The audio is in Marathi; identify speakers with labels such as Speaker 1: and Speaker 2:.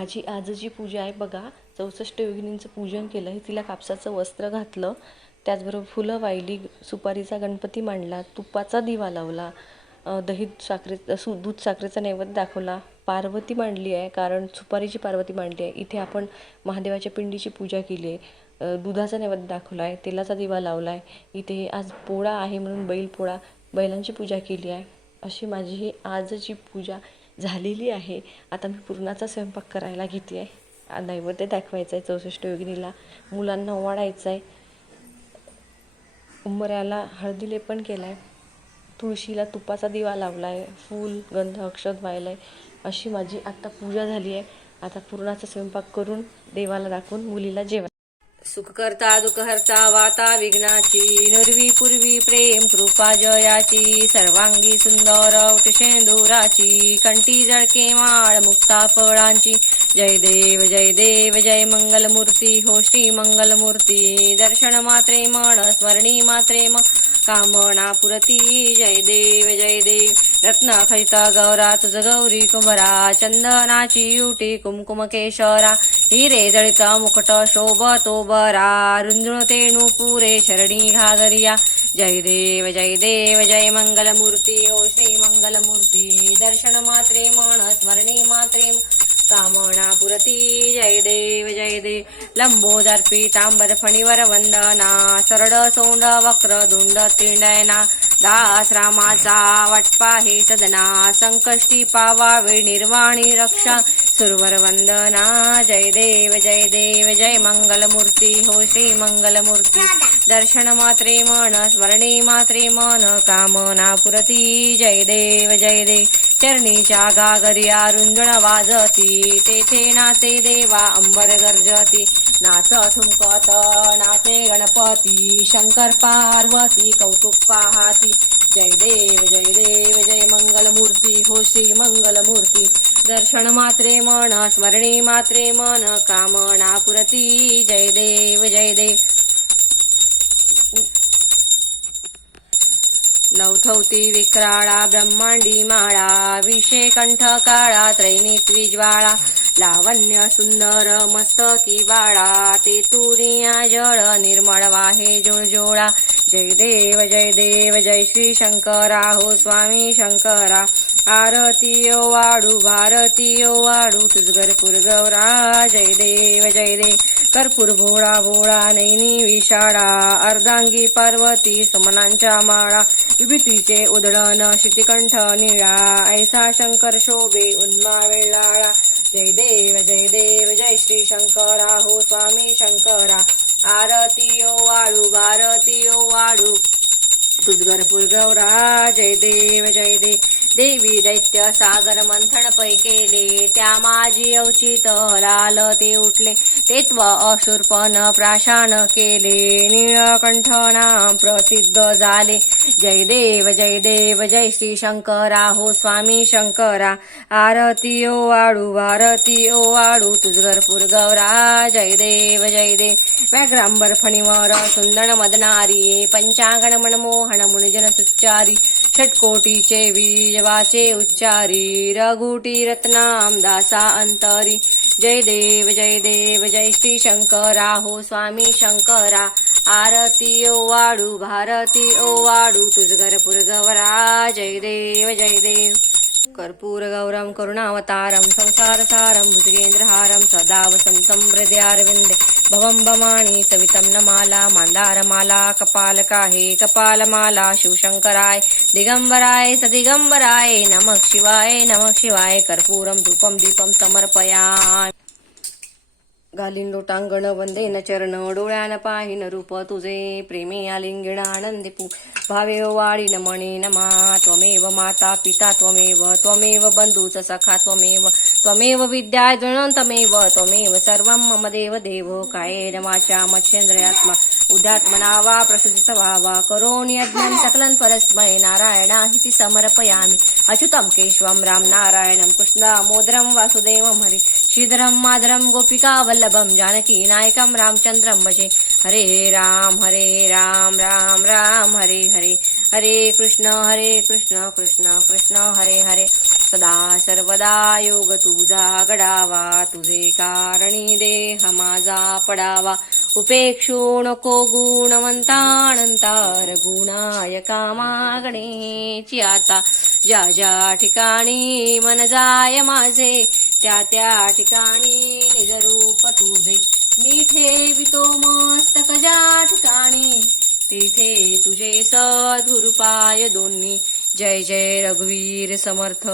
Speaker 1: माझी आज जी पूजा आहे बघा. चौसष्ट योगिनींचं पूजन केलं. हे तिला कापसाचं वस्त्र घातलं. त्याचबरोबर फुलं वाहिली सुपारीचा गणपती मांडला. तुपाचा दिवा लावला. दही साखरे सु दूध साखरेचा नैवेद्य दाखवला. पार्वती मांडली आहे कारण सुपारीची पार्वती मांडली आहे. इथे आपण महादेवाच्या पिंडीची पूजा केली आहे. दुधाचा नैवेद्य दाखवला आहे तेलाचा दिवा लावला आहे. इथे आज पोळा आहे म्हणून बैल पोळा बैलांची पूजा केली आहे. अशी माझी ही आजची पूजा झालेली आहे. आता मी पुरणाचा स्वयंपाक करायला घेते आहे नैवेद्य दाखवायचं आहे चौसष्ट योगिनीला. मुलांना ओवाडायचं आहे उंबऱ्याला हळदीले पण केलं आहे तुळशीला तुपाचा दिवा लावला आहे फूल गंध अक्षत व्हायला आहे अशी माझी आत्ता पूजा झाली आहे आता पुरणाचा स्वयंपाक करून देवाला दाखवून मुलीला जेवण सुखकर्ता करता वाता विघ्नाची नुर्वी पूर्वी प्रेम कृपा जयाची सर्वांगी सुंदर शेंदुराची कंटी जळके माळ मुक्ता फळांची. जय देव जय देव जय मंगलमूर्ती होष्टी मंगलमूर्ती. दर्शन मात्रे मन स्मरणी मात्रे म कामना पुरती. जय देव जय देव. रत्न खचित गौरा तुझ गौरी कुंभरा चंदनाची युटी कुमकुम केशरा हिरे जळित मुकुट शोभतो बरा रुंजुळते पुरे शरणी घागरिया जय देव जय देव जय मंगलमूर्ती ओ श्री मंगलमूर्ती दर्शन मात्रे मन स्मरणे मात्रे कामणापुरती जय देव जय देव लंबोदर पीतांबर फणीवर वंदना। सरड सोंड वक्र धुंड तिंडयना। दास रामाचा वाटपा हे सदना संकष्टी पावावे निर्वाणी रक्षा। सुरवर वंदना। जय देव जय देव जय मंगलमूर्ती। हो श्री मंगलमूर्ती। दर्शन मात्रे मन स्मरणे मात्रे मन। कामना पुरती जय देव जय देव चरणीच्या गागरिया रुंजण वाजती. तेथे नाचे देवा अंबर गर्जती. नाच ठुमकत नाचे गणपती. शंकर पार्वती कौतुक पाहाती. जय देव जय देव जय मंगलमूर्ती. हो श्री मंगलमूर्ती. दर्शन मात्रे मन स्मरणे मात्रे मन. कामना पुरती. जय देव जय देव. लवथवती विक्राळा ब्रह्मांडी माळा विषे कंठ काळा त्रैनीत विज्वाळा लावण्य सुंदर मस्तकी बाळा ते तुरिया जळ निर्मळ वाहे जुळजोळा जय देव जय देव जय श्री शंकरा हो स्वामी शंकरा आरतीयो वाडू भारतीयो वाडू तुझगरपूर गौरा जय देव जय देव कर्पूर भोळा भोळा नैनी विशाळा अर्धांगी पार्वती समनांच्या माळा विभीतीचे उधळण शितिकंठ निळा ऐसा शंकर शोभे उन्मा वेळाळा. जय देव जय देव जय श्री शंकरा. हो स्वामी शंकरा. आरतीयो वाळू भारतीयो वाळू. तुजगरपूर गौरा. जय देव जय देव देवी दैत्य सागर मंथन पै केले. त्या माझी अवचित लाल ते उठले. तेत्व अशुर्पण प्राशान केले नीळकंठ नाम प्रसिद्ध झाले. जय देव जय देव जय श्री शंकरा हो स्वामी शंकरा. आरती ओ वाळू भारती ओ वाळू तुझगरपूर गौरा. जय देव जय देव. व्याघ्रांबर फणीवर सुंदर मदनारी पंचांगण मनमोहन मुनिजन सुच्चारी. षटकोटीचे बीजवाचे उच्चारी रघुटी रत्नाम दासा अंतरी. जय देव जय देव जय श्री शंकरा हो स्वामी शंकरा. आरती ओ वाडू भारती ओ वाडू तुझगरपूर गवरा. जय देव जय देव. कर्पूर गौरम करुणावतारम संसार सारम भुजगेंद्रहारम सदा वसंतम हृदयारविंदे. भवं भवानी सवितं नमाला मांदारमाला कपालकाहे कपालमाला शिवशंकराय दिगंबराय सदिगंबराय नमः शिवाय नमः शिवाय कर्पूरं धूपं दीपं समर्पया घालीन लोटांगण वंदेन चरण डोळ्यान पाहिन रूप तुझे प्रेमी आलिंगिण आनंदी भावे हो वाळीन न नमा त्वमेव माता पिता त्वमेव त्वमेव बंधूच सखा त्वमेव त्वमेव विद्या तमेव त्वमेव सर्वं मम देव देव कायेन वाचा मच्छेंद्रयात्मा उद्यात्मना वा प्रसिद्ध व्हावा करोनि यज्ञं सकलं परस्मै नारायणा इति समर्पयामि। अच्युतं केशवं राम नारायणं कृष्णमोदरं वासुदेवं हरि श्रीधरं माधरं गोपिका वल्लभं जानकी नायकं रामचन्द्रं भजे। हरे राम हरे राम राम राम हरे हरे। हरे कृष्ण हरे कृष्ण कृष्ण कृष्ण हरे हरे. सदा सर्वदा योग तुझा घडावा. तुझे कारणी देह माझा पडावा. उपेक्षू नको गुणवंतानंतर गुणाय कामागणेची आता. ज्या ज्या ठिकाणी मन जाय माझे त्या त्या ठिकाणी निजरूप तुझे. मी ठेवितो मस्तक ज्या ठिकाणी तिथे तुझे सद्गुरुपाय दोन्ही. जय जय रघुवीर समर्थ.